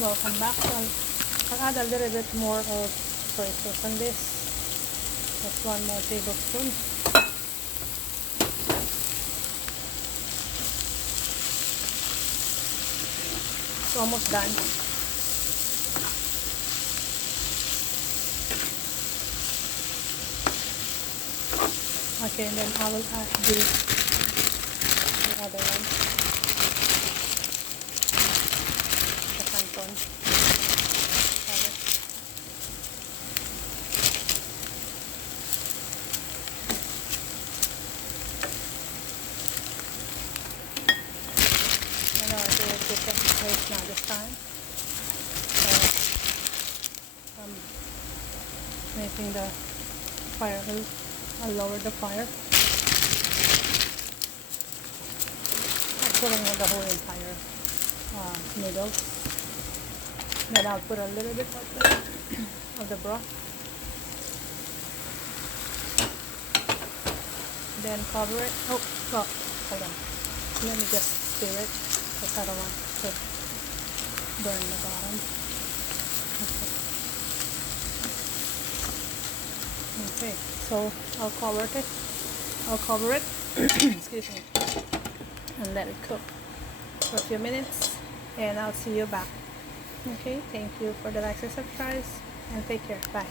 Welcome back. I'll add a little bit more of soy sauce on this. Just 1 more tablespoon. It's almost done. Okay, and then I will add the other one. The canton. I know I did a different place now this time. So I'm making the fire, I'll lower the fire. I'm putting in the whole entire noodles. Then I'll put a little bit of the broth. Then cover it. Oh, hold on. Let me just stir it because I don't want to burn the bottom. Okay, so I'll cover it, excuse me, and let it cook for a few minutes, and I'll see you back. Okay, thank you for the likes and subscribes, and take care. Bye.